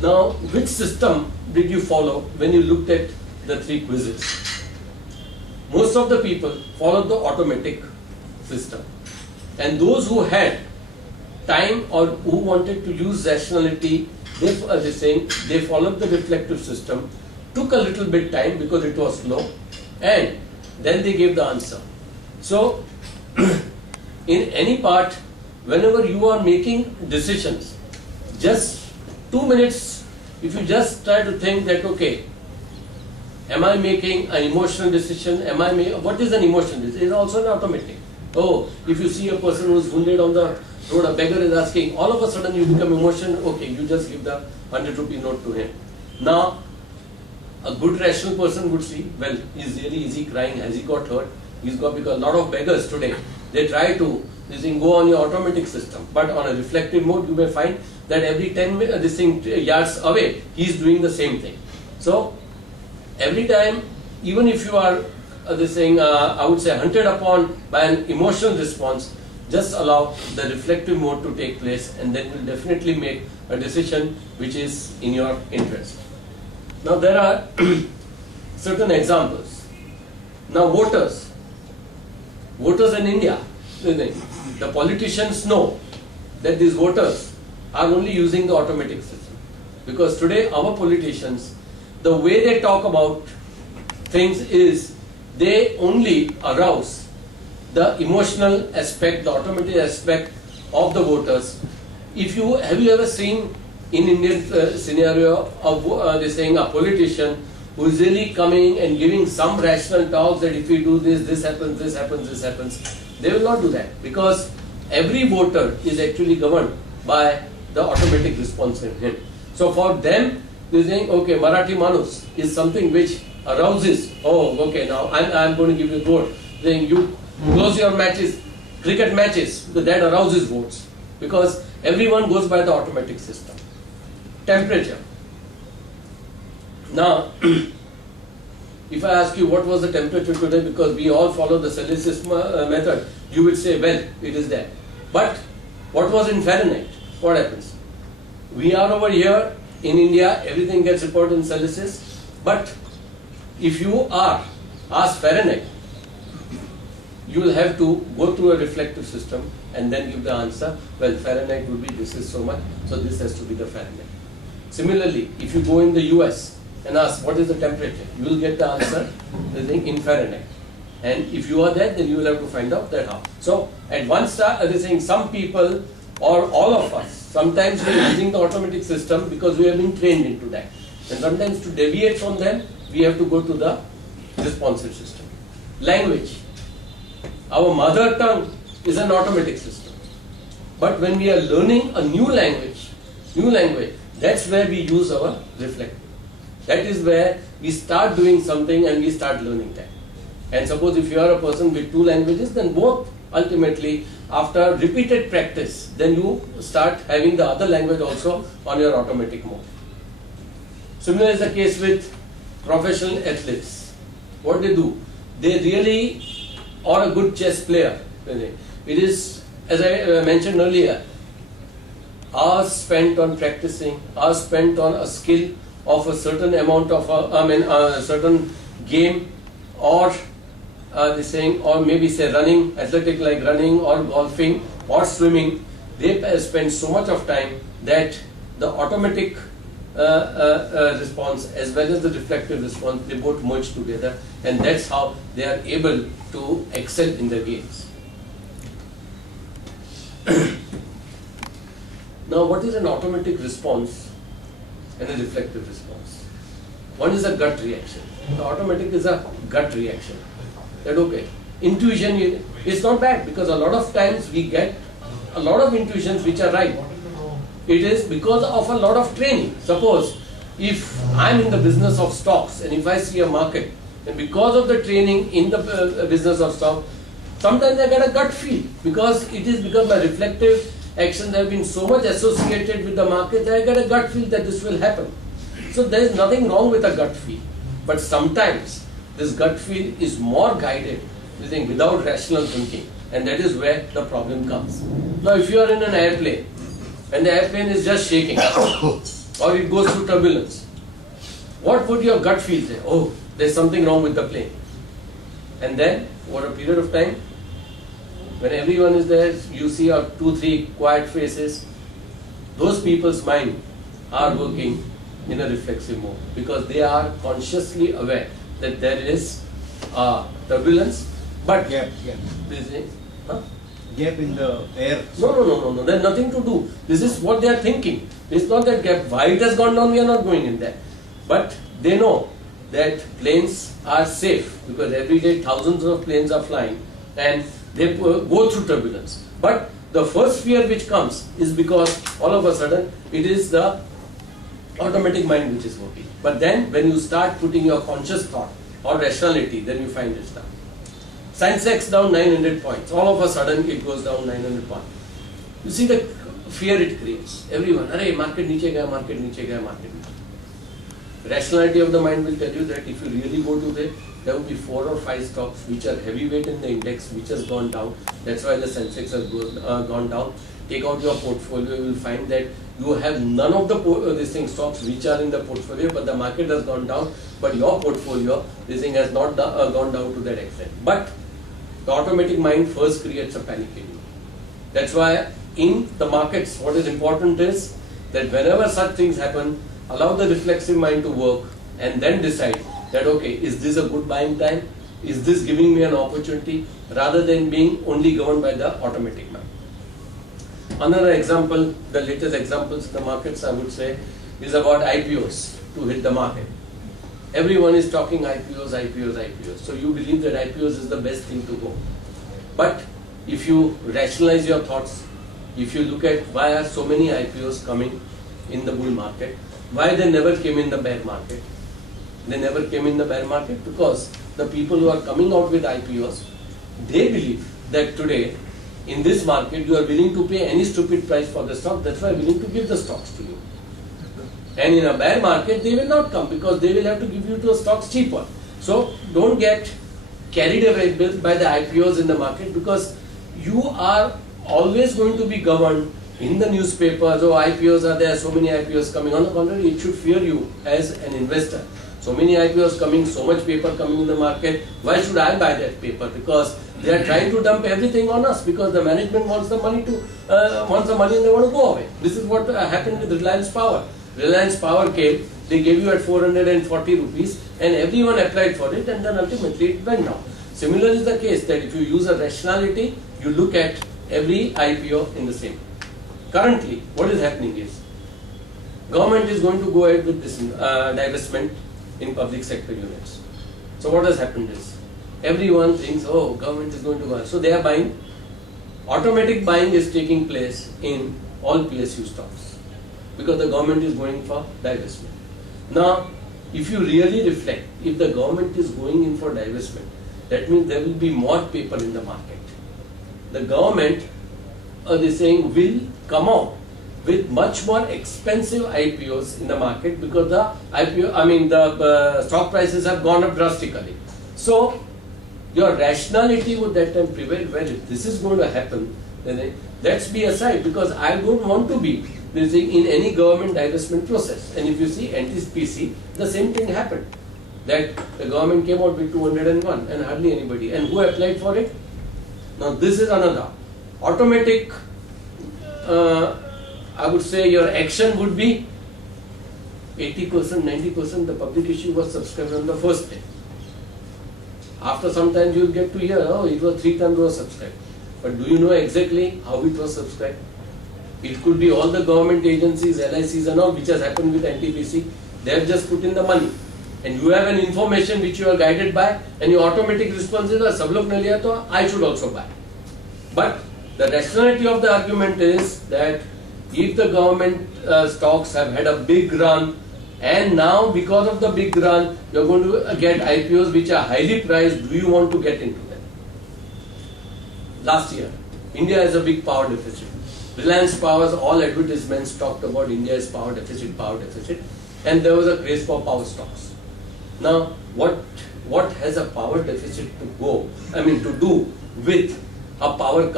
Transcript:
Now, which system did you follow when you looked at the 3 quizzes? Most of the people followed the automatic system, and those who had time or who wanted to use rationality, they followed the reflective system, took a little bit time because it was slow, and then they gave the answer. So, in any part, whenever you are making decisions, just 2 minutes, if you just try to think that, okay, am I making an emotional decision? What is an emotional decision? It is also an automatic. Oh, if you see a person who is wounded on the road, a beggar is asking, all of a sudden you become emotional, okay, you just give the 100 rupee note to him. Now, a good rational person would see, well, is he crying? Has he got hurt? He's got, because a lot of beggars today, they try to go on your automatic system, but on a reflective mode, you may find that every 10 yards away, he is doing the same thing. So, every time, even if you are I would say hunted upon by an emotional response, just allow the reflective mode to take place, and then will definitely make a decision which is in your interest. Now there are certain examples. Now voters in India, the politicians know that these voters are only using the automatic system, because today our politicians, the way they talk about things is they only arouse the emotional aspect, the automatic aspect of the voters. Have you ever seen in Indian scenario of a politician who is really coming and giving some rational talks that if we do this, this happens, this happens, this happens? They will not do that, because every voter is actually governed by the automatic response in him. So for them, they are saying, okay, Marathi Manus is something which arouses, oh, okay, now I'm going to give you a vote. Then you close your matches, cricket matches, that arouses votes, because everyone goes by the automatic system. Temperature. Now, if I ask you what was the temperature today, because we all follow the Celsius method, you will say, well, it is there. But what was in Fahrenheit? What happens? We are over here in India, everything gets reported in Celsius, but if you are asked Fahrenheit, you will have to go through a reflective system and then give the answer. Well, Fahrenheit would be this is so much, so this has to be the Fahrenheit. Similarly, if you go in the US and ask what is the temperature, you will get the answer in Fahrenheit. And if you are there, then you will have to find out that how. So at one start, they are saying some people or all of us, sometimes we are using the automatic system because we have been trained into that. And sometimes to deviate from them, we have to go to the responsive system. Language. Our mother tongue is an automatic system. But when we are learning a new language, that's where we use our reflective. That is where we start doing something and we start learning that. And suppose if you are a person with 2 languages, then both ultimately, after repeated practice, then you start having the other language also on your automatic mode. Similar is the case with professional athletes. What they do? They really are a good chess player. It is, as I mentioned earlier, hours spent on practicing, hours spent on a skill of a certain amount of, a certain game, or or maybe say running, athletic like running or golfing or swimming. They spend so much of time that the automatic response as well as the reflective response, they both merge together, and that's how they are able to excel in the games. Now, what is an automatic response and a reflective response? One is a gut reaction. The automatic is a gut reaction. That okay, intuition is not bad, because a lot of times we get a lot of intuitions which are right. It is because of a lot of training. Suppose if I am in the business of stocks and if I see a market, and because of the training in the business of stock, sometimes I get a gut feel, because my reflective actions have been so much associated with the market that I get a gut feel that this will happen. So there is nothing wrong with a gut feel, but sometimes this gut feel is more guided without rational thinking, and that is where the problem comes. Now if you are in an airplane and the airplane is just shaking, or it goes through turbulence, what would your gut feel say? Oh, there's something wrong with the plane. And then, over a period of time, when everyone is there, you see 2-3 quiet faces, those people's mind are working in a reflexive mode because they are consciously aware that there is turbulence, but gap in the air. No. There's nothing to do. This is what they are thinking. It's not that gap. Why it has gone down, we are not going in there. But they know that planes are safe because every day thousands of planes are flying and they go through turbulence. But the first fear which comes is because all of a sudden it is the automatic mind which is working. But then when you start putting your conscious thought or rationality, then you find it down. Sensex down 900 points. All of a sudden it goes down 900 points. You see the fear it creates. Everyone, arey, market niche gaya, market niche gaya, market niche. Rationality of the mind will tell you that if you really go to there will be 4 or 5 stocks which are heavyweight in the index, which has gone down. That's why the Sensex has gone down. Take out your portfolio, you will find that you have none of the stocks which are in the portfolio, but the market has gone down. But your portfolio, this thing has not gone down to that extent. But the automatic mind first creates a panic in you. That's why in the markets, what is important is that whenever such things happen, allow the reflexive mind to work and then decide that, okay, is this a good buying time? Is this giving me an opportunity? Rather than being only governed by the automatic mind. Another example, the latest examples in the markets, I would say, is about IPOs to hit the market. Everyone is talking IPOs. So you believe that IPOs is the best thing to go. But if you rationalize your thoughts, if you look at why are so many IPOs coming in the bull market, why they never came in the bear market? They never came in the bear market because the people who are coming out with IPOs, they believe that today in this market you are willing to pay any stupid price for the stock, that's why willing to give the stocks to you. And in a bear market they will not come because they will have to give you the stocks cheaper. So don't get carried away by the IPOs in the market because you are always going to be governed in the newspapers. Oh, IPOs are there, so many IPOs coming. On the contrary, it should fear you as an investor. So many IPOs coming, so much paper coming in the market. Why should I buy that paper? Because they are trying to dump everything on us because the management wants the money and they want to go away. This is what happened with Reliance Power. Reliance Power came, they gave you at 440 rupees and everyone applied for it and then ultimately it went down. Similar is the case that if you use a rationality, you look at every IPO in the same way. Currently, what is happening is, government is going to go ahead with this divestment in public sector units. So what has happened is, everyone thinks, oh, government is going to go. So they are buying. Automatic buying is taking place in all PSU stocks because the government is going for divestment. Now, if you really reflect, if the government is going in for divestment, that means there will be more paper in the market. The government, they're saying, will come out with much more expensive IPOs in the market because the the stock prices have gone up drastically. So your rationality would that time prevail. Well, if this is going to happen, then let's be aside because I don't want to be in any government divestment process. And if you see NTPC, the same thing happened. That the government came out with 201 and hardly anybody. And who applied for it? Now this is another. Automatic, I would say your action would be 80%, 90% the public issue was subscribed on the first day. After some time you will get to hear, oh, it was 3 times subscribed. But do you know exactly how it was subscribed? It could be all the government agencies, LICs and all, which has happened with NTPC. They have just put in the money. And you have an information which you are guided by, and your automatic response is, sab log ne liya to I should also buy. But the rationality of the argument is that if the government stocks have had a big run, and now because of the big run, you are going to get IPOs which are highly priced, do you want to get into them? Last year, India has a big power deficit. Reliance Power's all advertisements talked about India's power deficit, and there was a craze for power stocks. Now, what has a power deficit to do with a power company?